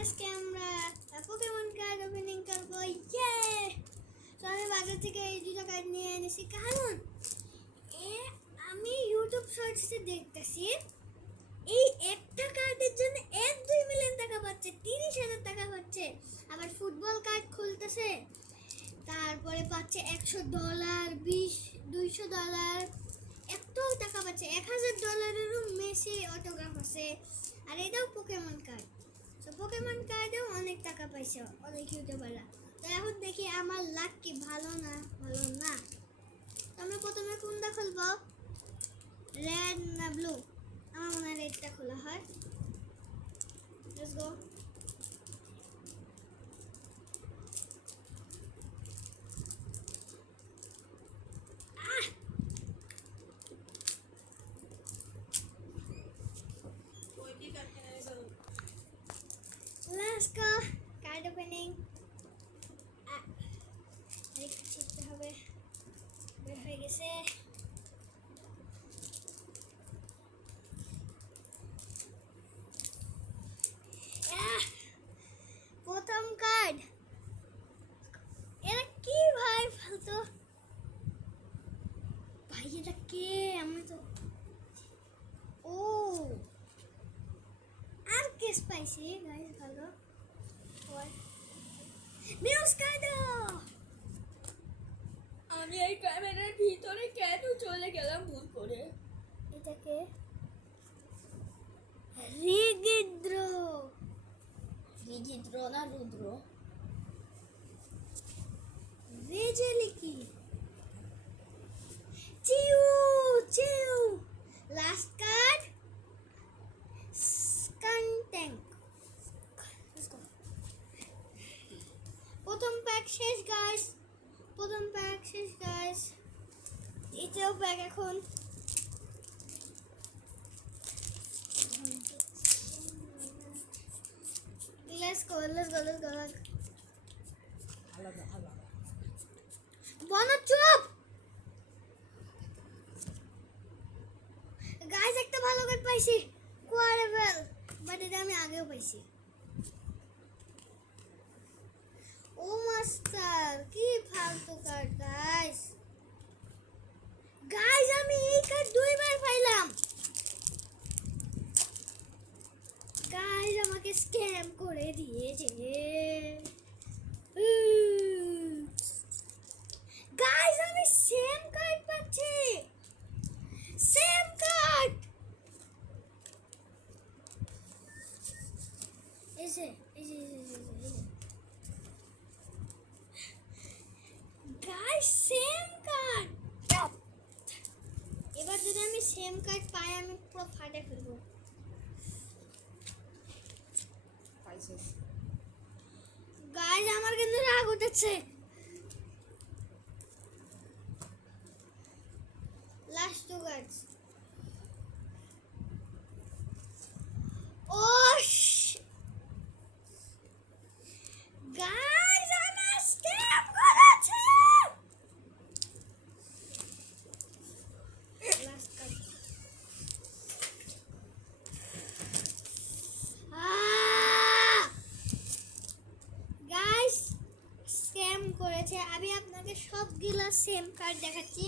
আজকে আমরা Pokemon card opening করব। ইয়ে! তো আমি বাজার থেকে এই দুটো কার্ড নিয়ে এনেছি, কারণ আমি ইউটিউব শর্টসে দেখতেছি এই একটা কার্ডের জন্য 1-2 মিলিয়ন টাকা পাচ্ছে, 30,000 টাকা পাচ্ছে। আবার ফুটবল কার্ড খুলতেছে, তারপরে পাচ্ছে $100, $200, এত টাকা পাচ্ছে। $1,000-এরও মেসি অটোগ্রাফ আছে। আর এটাও পোকেমন কার্ড। তো পোকেমন কার্ডেও অনেক টাকা পাইছে অনেক ইউটিউবাররা। তো এখন দেখি আমার লাক কি ভালো না ভালো না। তো আমরা প্রথমে কোনটা খুলবো, রেড না ব্লু? আমার মনে হয় রেডটা খোলা হয়। Let's go. Let's go. Card opening. করতে হবে, বের হয়ে গেছে। প্রথম কার্ড, এরা কি ভাই ফালতু ভাই, এটা কে? আমি তো ও আর কেস পাইছি গাইস, ভালো নিউজ কার্ড। আমি এই ক্যামেরার ভিতরে কেন চলে গেলাম ভুল করে? এটাকে রিগিদ্র না রুদ্র, রেজেলিকি, চিউ চিউ। Last card স্কান্ট্যাঙ্ক। প্রথম প্যাক শেষ গাইস, প্রথম প্যাক শেষ গাইস। এটাও প্যাক এখন। Let's go. বলো চুপ গাইস, একটা ভালো কার্ড পাইছি, কোয়ারেভেল। বাট এটা আমি আগেও পাইছি। ও মাস্টার, কি ফালতু কার্ড গাইস। গাইস আমি এই কার্ড 2বার পাইলাম। গাইস আমাকে স্ক্যাম করে দিয়েছে। গাইস আমি সেম কার্ড পাচ্ছি, সেম কার্ড। এসে গাইস সেম কার্ড। এবার যদি আমি সেম কার্ড পাই, আমি পুরো ফাটে ফেলবো। গাইস আমার কিন্তু রাগ উঠেছে। Last two cards. ও গাইস আমার স্ক্যাম করেছে। Last card. গাইস স্ক্যাম করেছে। আমি আপনাকে সবগুলা সেম কার্ড দেখাচ্ছি,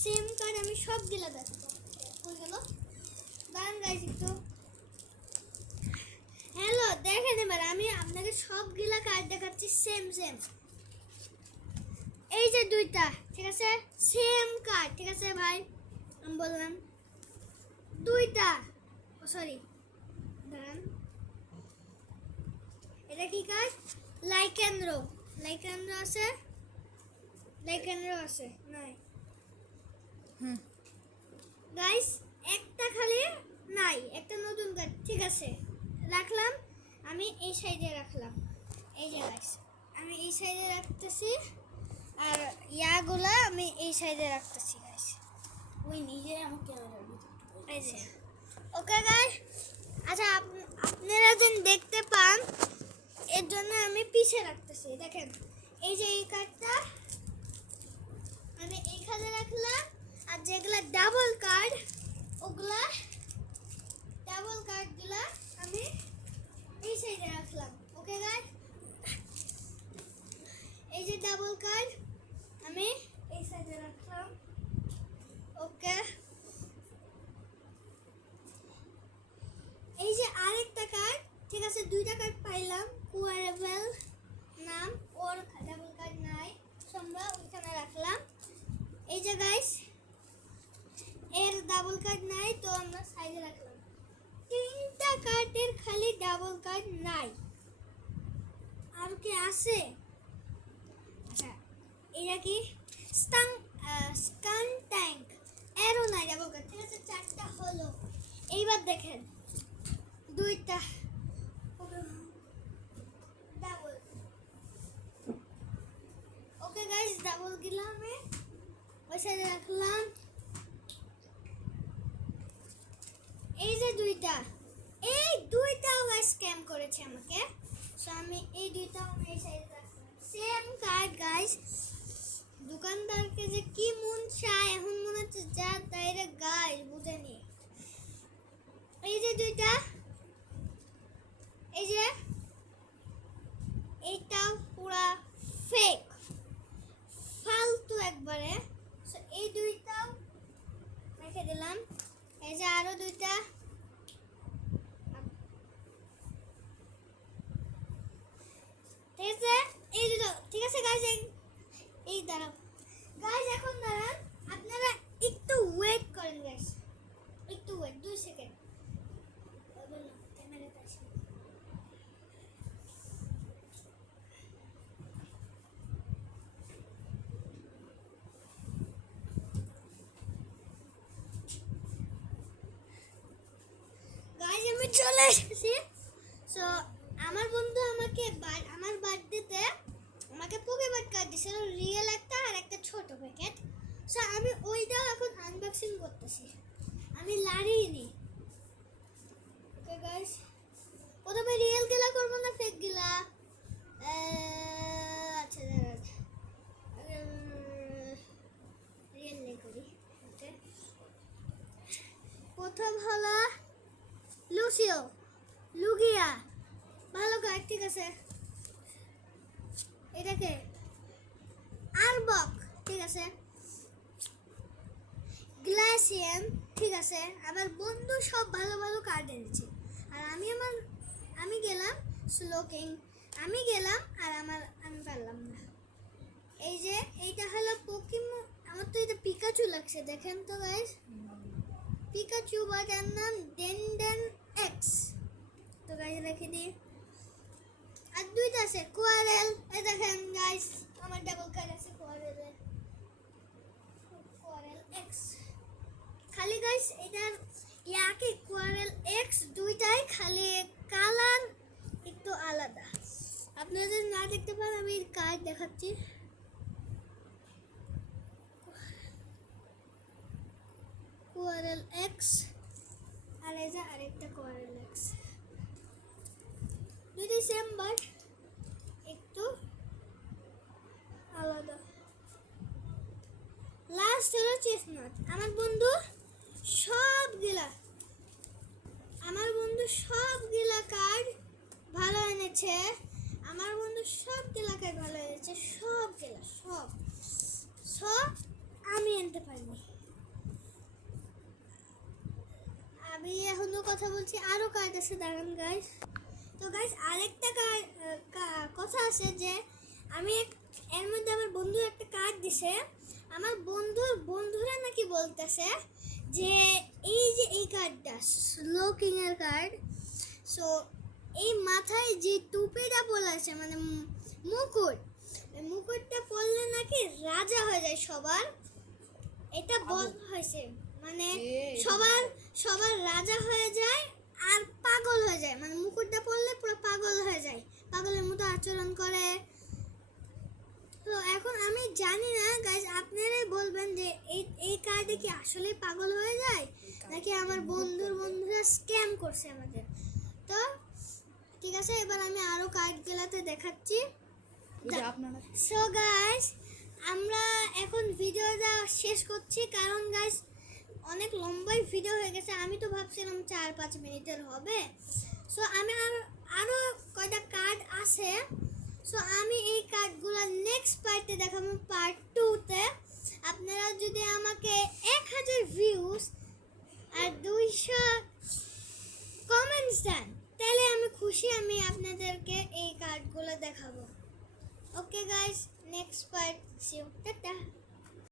সেম কার্ড আমি সবগুলা দেখাবো। কই গেল? দাঁড়ান গাইস একটু। হ্যালো, দেখেন এবার আমি আপনাকে সবগুলা কার্ড দেখাচ্ছি সেম। এই যে দুইটা, ঠিক আছে, সেম কার্ড, ঠিক আছে ভাই, আমি বললাম দুইটা। ও সরি, দাঁড়ান, এটা কি কার্ড? লাইকেন্দ্র আছে নাই? গাইস একটা খালি নাই, একটা নতুন কার্ড, ঠিক আছে রাখলাম। আমি এই সাইডে রাখলাম, এই যে গাইস আমি এই সাইডে রাখতেছি, আর ইয়াগুলা আমি এই সাইডে রাখতেছি গাইস। ওই নিজে আমার ক্যামেরার ভিতরে এই যে ওকে গাইস। আচ্ছা আপনারা যেন দেখতে পান এর জন্য আমি পিছে রাখতেছি। দেখেন এই যে এই কার্ডটা আমি এইখানে রাখলাম, আর যেগুলা ডাবল কার্ড, ওগুলা ডাবল কার্ডগুলা আমি ঠিক আছে 2টা কার্ড পাইলাম। কুয়ারেবেল নাম, ওর ডাবল কার্ড নাই, সো আমরা ওইখানে রাখলাম। এই যে গাইস এর ডাবল কার্ড নাই, তো আমরা সাইডে রাখলাম। 3টা কার্ডের খালি ডাবল কার্ড নাই। আর কি আছে? আচ্ছা এটা কি স্কান ট্যাঙ্ক, এরও নাই ডাবল কার্ড। ঠিক আছে 4টা হলো। এইবার দেখেন 2টা ডাবল। ওকে গাইস ডাবল গিলাম, ওই সাইডে রাখলাম। এই যে 2টা, এই 2টাও গাইস স্ক্যাম করেছে আমাকে, সো আমি এই 2টাও এই সাইডে রাখলাম। সেম কার্ড গাইস, দোকানদারকে যে কি মন চায়, এখন মনে হচ্ছে যা তাইরে গাইস বুঝেনি। এই যে 2টা, এই যে এইটাও পুরা ফেক, ফালতু একবারে। সো এই 2টাও রেখে দিলাম। এই যে আরো 2টা, ঠিক আছে এই 2টা। ঠিক আছে গাইস এই দাঁড়াও গাইস, এখন দাঁড়ান, আপনারা একটু ওয়েট করেন গাইস, একটু ওয়েট 2 সেকেন্ড। গাইস আমি চলে এসেছি। সো আমার বন্ধু আমাকে আমার বার্থডেতে আমাকে পোকেমন কার্ড দিয়েছিল, রিয়েল একটা আর একটা ছোট প্যাকেট। সো আমি ওইটাও এখন আনবক্সিং করতেছি, আমি লাড়িনি। ওকে গাইস প্রথমে রিয়েল গিলা করবো না ফেক গিলা? আচ্ছা রিয়েল নে করি। ওকে প্রথম হলো লুসিও, লুগিয়া, ভালো কার্ড। ঠিক আছে এটাকে আরবক, ঠিক আছে গ্লাসিয়ান, ঠিক আছে। আমার বন্ধু সব ভালো ভালো কার্ড এনেছে, আর আমি গেলাম স্লোকিং, আমি গেলাম আর আমি পারলাম না। এই যে এইটা হলো পোকেমন, আমার তো এটা পিকাচু লাগছে, দেখেন তো গাইস পিকাচু, বাট এর নাম ডেনডেন এক্স। তো গাইস রেখে দিই। আর 2টা আছে কোয়ারেল, এই দেখেন গাইস আমার ডাবল কার্ড আছে কোয়ারেল এক্স। খালি গাইস এটার ইয়াকে কোয়ারেল এক্স 2টাই খালি কালার একটু আলাদা। আপনাদের না দেখতে পান আমি কার্ড দেখাচ্ছি। কোয়ারেল এক্স আর এই যে আরেকটা কোয়ারেল এক্স, দুটোই সেম বাট একটু আলাদা। লাস্ট হলো চেস্টনাট। আমার বন্ধু সবগুলা কার্ড ভালো এনেছে, সব আমি আনতে পারিনি। আমি এখনো কথা বলছি, আরো কার্ড আছে দাঁড়ান গাইস। তো গাইস আরেকটা কথা আছে যে এর মধ্যে আমার বন্ধু একটা কার্ড দিছে, আমার বন্ধুরা নাকি বলতেছে যে এই কার্ডটা স্লোকিং এর কার্ড। সো এই মাথায় যে টুপিটা পরা আছে মানে মুকুটটা পরলে নাকি রাজা হয়ে যায় সবার, এটা বলা হয়েছে। মানে সবার রাজা হয়ে যায় আর পাগল হয়ে যায়, মানে মুকুটটা পরলে পুরো পাগল হয়ে যায়, পাগলের মতো আচরণ করে। তো এখন আমি জানি না গাইস, আপনারাই বলবেন যে এই কার্ডে কি আসলে পাগল হয়ে যায় নাকি আমার বন্ধুরা স্ক্যাম করছে আমাদের। তো ঠিক আছে এবার আমি আরো কার্ডগুলোতে দেখাচ্ছি। সো গাইস আমরা এখন ভিডিওটা শেষ করছি, কারণ গাইস অনেক লম্বাই ভিডিও হয়ে গেছে। আমি তো ভাবছিলাম 4-5 মিনিটের হবে। সো আমি আরো কয়টা কার্ড আছে, সো আমি এই কার্ডগুলো নেক্সট পার্টে দেখাবো, পার্ট 2-তে। আপনারা যদি আমাকে 1000 ভিউজ আর 200 কমেন্টস দেন তাহলে আমি খুশি, আমি আপনাদেরকে এই কার্ডগুলো দেখাবো। Okay guys, next part, see you, tata.